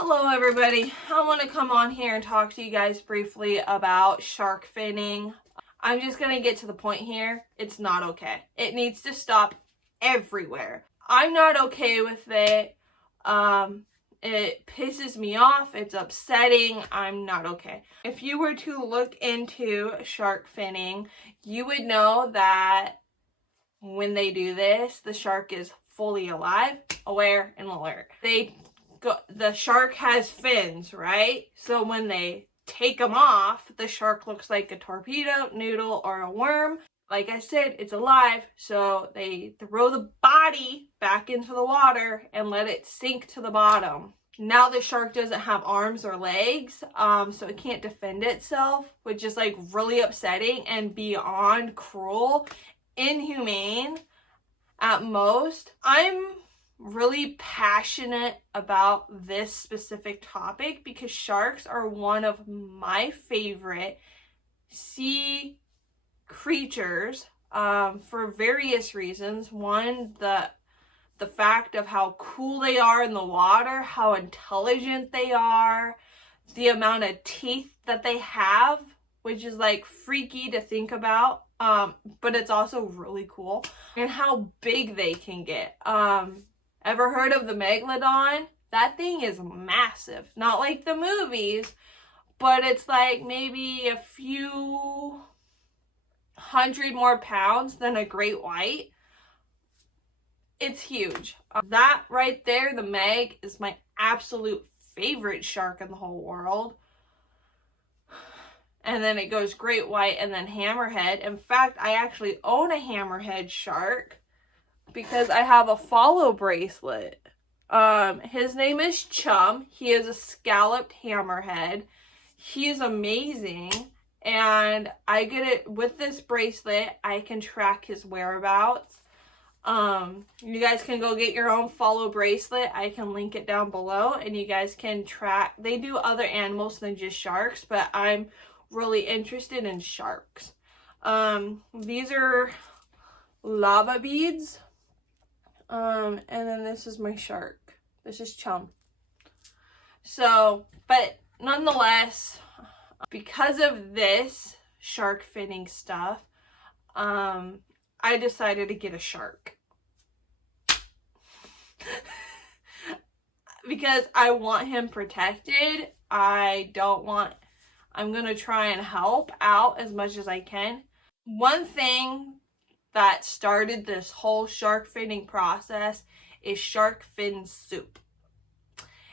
Hello everybody, I want to come on here and talk to you guys briefly about shark finning. I'm just going to get to the point here. It's not okay. It needs to stop everywhere. I'm not okay with it. It pisses me off. It's upsetting. I'm not okay. If you were to look into shark finning, you would know that when they do this, the shark is fully alive, aware, and alert. The shark has fins, right? So when they take them off, the shark looks like a torpedo, noodle, or a worm. Like I said, it's alive, so they throw the body back into the water and let it sink to the bottom. Now the shark doesn't have arms or legs, so it can't defend itself, which is like really upsetting and beyond cruel, inhumane at most. I'm really passionate about this specific topic because sharks are one of my favorite sea creatures for various reasons. One, the fact of how cool they are in the water, how intelligent they are, the amount of teeth that they have, which is like freaky to think about, but it's also really cool, and how big they can get. Ever heard of the megalodon? That thing is massive. Not like the movies, but it's like maybe a few hundred more pounds than a great white. It's huge. That right there, the Meg, is my absolute favorite shark in the whole world. And then it goes great white and then hammerhead. In fact, I actually own a hammerhead shark because I have a follow bracelet. His name is Chum. He is a scalloped hammerhead. He is amazing, and I get it with this bracelet. I can track his whereabouts. You guys can go get your own follow bracelet. I can link it down below, and you guys can track. They do other animals than just sharks, but I'm really interested in sharks. These are lava beads. And then this is my shark. This is Chum. So, but nonetheless, because of this shark finning stuff, I decided to get a shark. Because I want him protected. I'm gonna try and help out as much as I can. One thing that started this whole shark finning process is shark fin soup.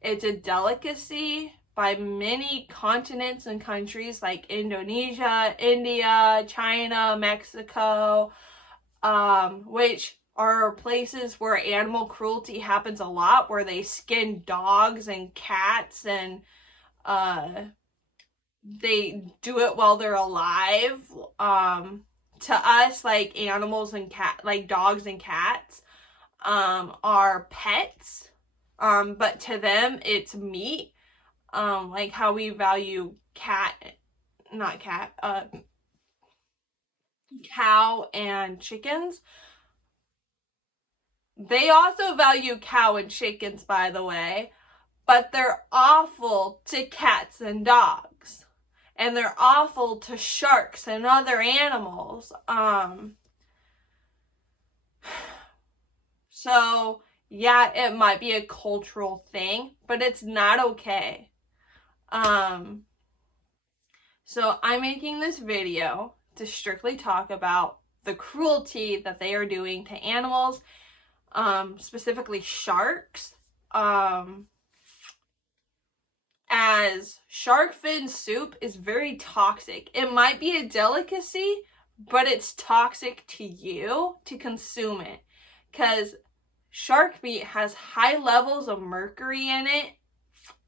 It's a delicacy by many continents and countries like Indonesia, India, China, Mexico, which are places where animal cruelty happens a lot, where they skin dogs and cats, and they do it while they're alive. To us, like animals and like dogs and cats, are pets. But to them, it's meat. Like how we value cow and chickens. They also value cow and chickens, by the way, but they're awful to cats and dogs. And they're awful to sharks and other animals. So, yeah, it might be a cultural thing, but it's not okay. So I'm making this video to strictly talk about the cruelty that they are doing to animals, specifically sharks. As shark fin soup is very toxic. It might be a delicacy, but it's toxic to you to consume it, because shark meat has high levels of mercury in it.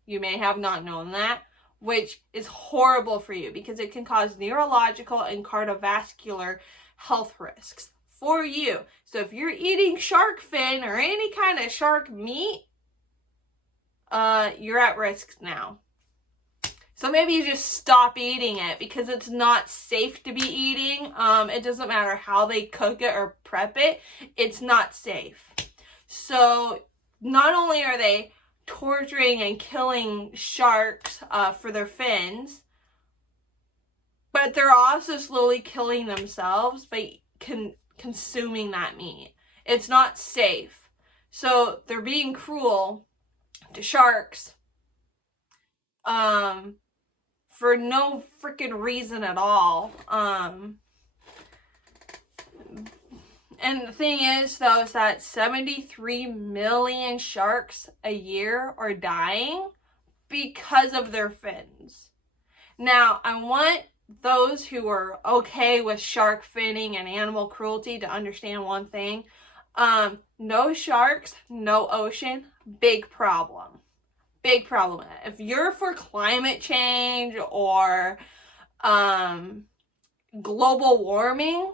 You may have not known that, which is horrible for you because it can cause neurological and cardiovascular health risks for you. So if you're eating shark fin or any kind of shark meat, you're at risk now. So maybe you just stop eating it because it's not safe to be eating. It doesn't matter how they cook it or prep it. It's not safe. So not only are they torturing and killing sharks for their fins, but they're also slowly killing themselves by consuming that meat. It's not safe. So they're being cruel to sharks for no freaking reason at all. And the thing is, though, is that 73 million sharks a year are dying because of their fins. Now, I want those who are okay with shark finning and animal cruelty to understand one thing. No sharks, no ocean, big problem. Big problem. If you're for climate change or global warming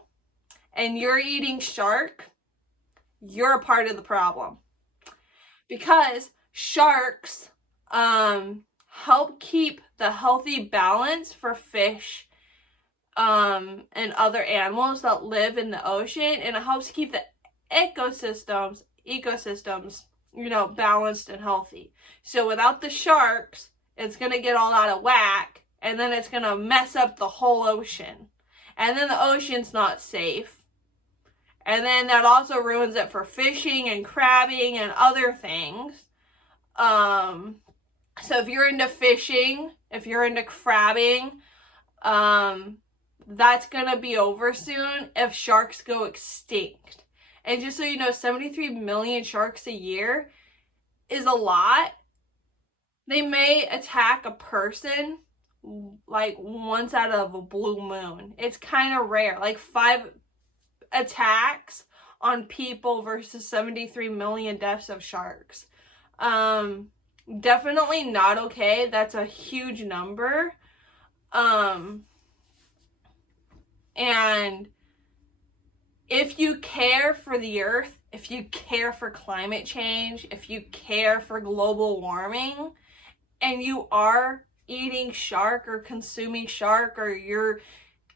and you're eating shark, you're a part of the problem. Because sharks help keep the healthy balance for fish and other animals that live in the ocean, and it helps keep the ecosystems, you know, balanced and healthy. So without the sharks, it's going to get all out of whack, and then it's going to mess up the whole ocean. And then the ocean's not safe. And then that also ruins it for fishing and crabbing and other things. So if you're into fishing, if you're into crabbing, that's going to be over soon if sharks go extinct. And just so you know, 73 million sharks a year is a lot. They may attack a person like once out of a blue moon. It's kind of rare. Like 5 attacks on people versus 73 million deaths of sharks. Definitely not okay. That's a huge number. And if you care for the earth, if you care for climate change, if you care for global warming, and you are eating shark or consuming shark, or you're,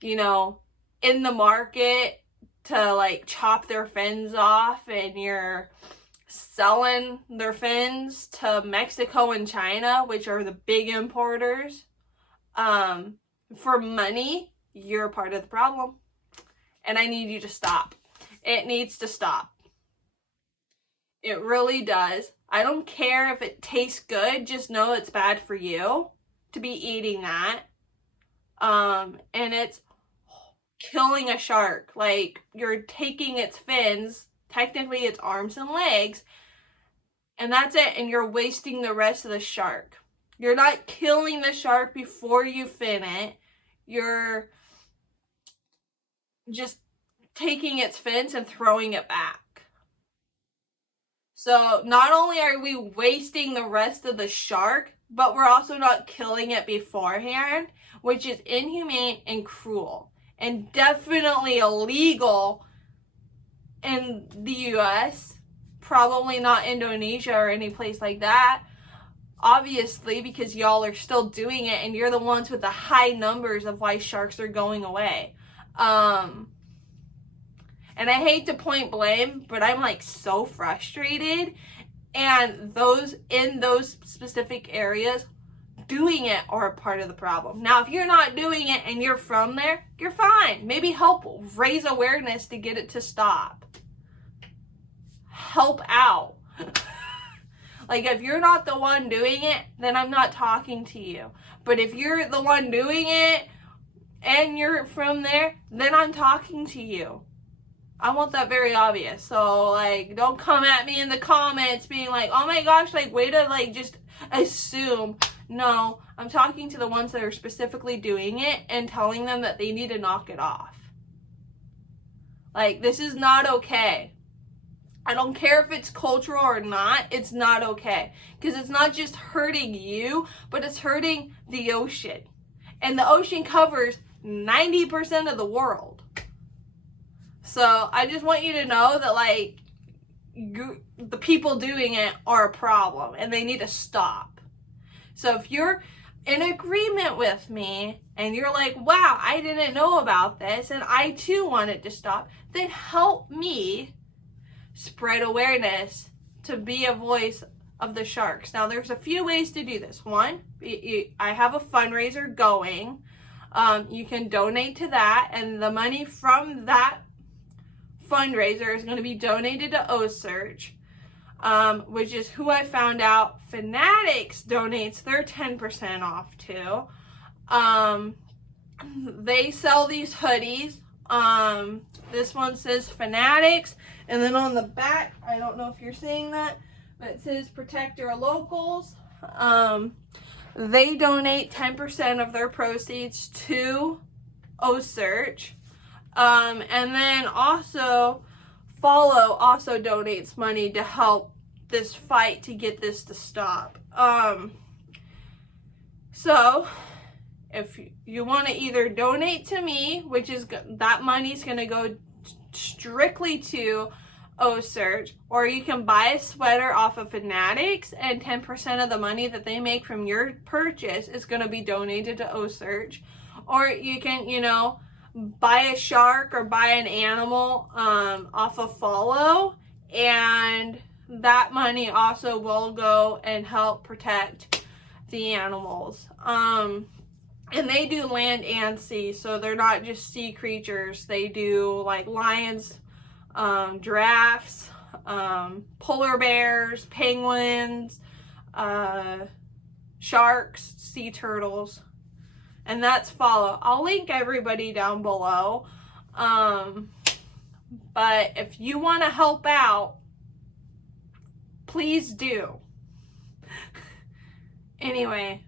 you know, in the market to like chop their fins off and you're selling their fins to Mexico and China, which are the big importers, for money, you're a part of the problem. And I need you to stop. It needs to stop. It really does. I don't care if it tastes good, just know it's bad for you to be eating that. And it's killing a shark. Like, you're taking its fins, technically its arms and legs, and that's it, and you're wasting the rest of the shark. You're not killing the shark before you fin it. You're just taking its fins and throwing it back. So not only are we wasting the rest of the shark, but we're also not killing it beforehand, which is inhumane and cruel, and definitely illegal in the US, probably not Indonesia or any place like that, obviously, because y'all are still doing it and you're the ones with the high numbers of why sharks are going away. And I hate to point blame, but I'm like so frustrated, and those in those specific areas doing it are a part of the problem. Now, if you're not doing it and you're from there, you're fine. Maybe help raise awareness to get it to stop. Help out. Like, if you're not the one doing it, then I'm not talking to you. But if you're the one doing it and you're from there, then I'm talking to you. I want that very obvious. So, like, don't come at me in the comments being like, oh my gosh, like, way to, like, just assume. No, I'm talking to the ones that are specifically doing it and telling them that they need to knock it off. Like, this is not okay. I don't care if it's cultural or not, it's not okay. Because it's not just hurting you, but it's hurting the ocean. And the ocean covers 90% of the world. So I just want you to know that, like, the people doing it are a problem and they need to stop. So if you're in agreement with me and you're like, wow, I didn't know about this and I too want it to stop, then help me spread awareness to be a voice of the sharks. Now, there's a few ways to do this. One, I have a fundraiser going. You can donate to that, and the money from that fundraiser is going to be donated to OSearch, which is who I found out Fanatics donates their 10% off to. They sell these hoodies. This one says Fanatics, and then on the back, I don't know if you're seeing that, but it says Protect Your Locals. They donate 10% of their proceeds to OSearch. And then also, Follow also donates money to help this fight to get this to stop. So, if you want to either donate to me, which is, that money's going to go strictly to OSearch, or you can buy a sweater off of Fanatics, and 10% of the money that they make from your purchase is going to be donated to OSearch. Or you can, you know, buy a shark or buy an animal off of Follow, and that money also will go and help protect the animals. And they do land and sea, so they're not just sea creatures. They do like lions, giraffes, polar bears, penguins, sharks, sea turtles, and that's Follow. I'll link everybody down below. But if you want to help out, please do. Anyway,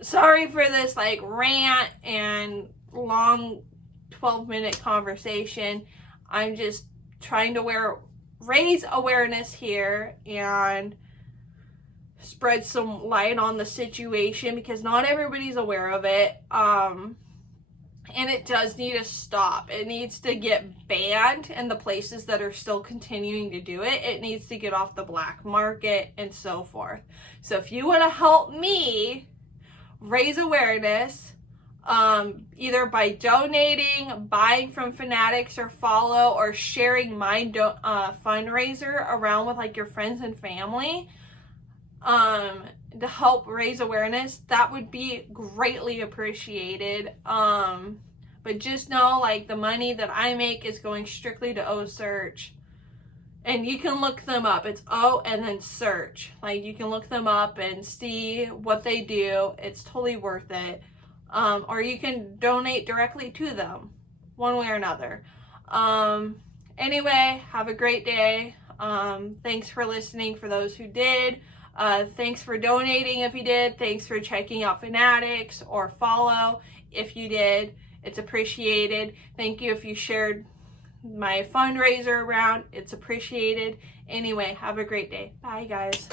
sorry for this like rant and long 12-minute conversation. I'm just trying to raise awareness here and spread some light on the situation, because not everybody's aware of it. And it does need to stop. It needs to get banned, and the places that are still continuing to do it, it needs to get off the black market and so forth. So if you want to help me raise awareness, either by donating, buying from Fanatics or Follow, or sharing my fundraiser around with like your friends and family, to help raise awareness, that would be greatly appreciated. But just know, like, the money that I make is going strictly to OSearch, and you can look them up. It's O and then search. Like, you can look them up and see what they do. It's totally worth it. Or you can donate directly to them, one way or another. Anyway, have a great day. Thanks for listening for those who did. Thanks for donating if you did. Thanks for checking out Fanatics or Follow if you did. It's appreciated. Thank you if you shared my fundraiser around. It's appreciated. Anyway, have a great day. Bye, guys.